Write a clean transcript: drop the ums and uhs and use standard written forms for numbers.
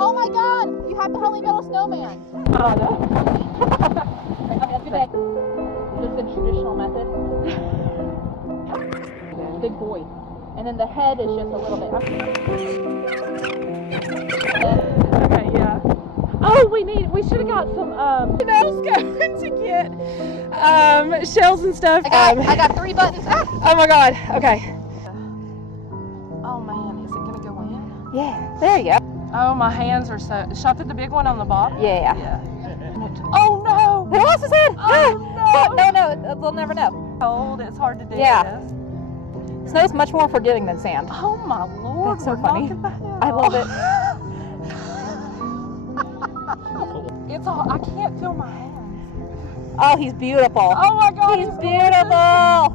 Oh my God! You have to help me build a snowman. Oh, no. Okay, let's do that. Just the traditional method. Big boy. And then the head is just a little bit. Okay, yeah. Oh, we should have got some else going to get shells and stuff. I got 3 buttons. Ah! Oh my God. Okay. Oh man, is it gonna go in? Yeah. There you go. Oh, my hands are so. Shot at the big one on the bottom. Yeah. Oh no! Who lost his head? Oh no! No, we'll never know. Cold. It's hard to do. Yeah. This. Snow's much more forgiving than sand. Oh my Lord! That's so we're funny. knocking that out. I love it. It's all. I can't feel my hands. Oh, he's beautiful. Oh my God! He's beautiful.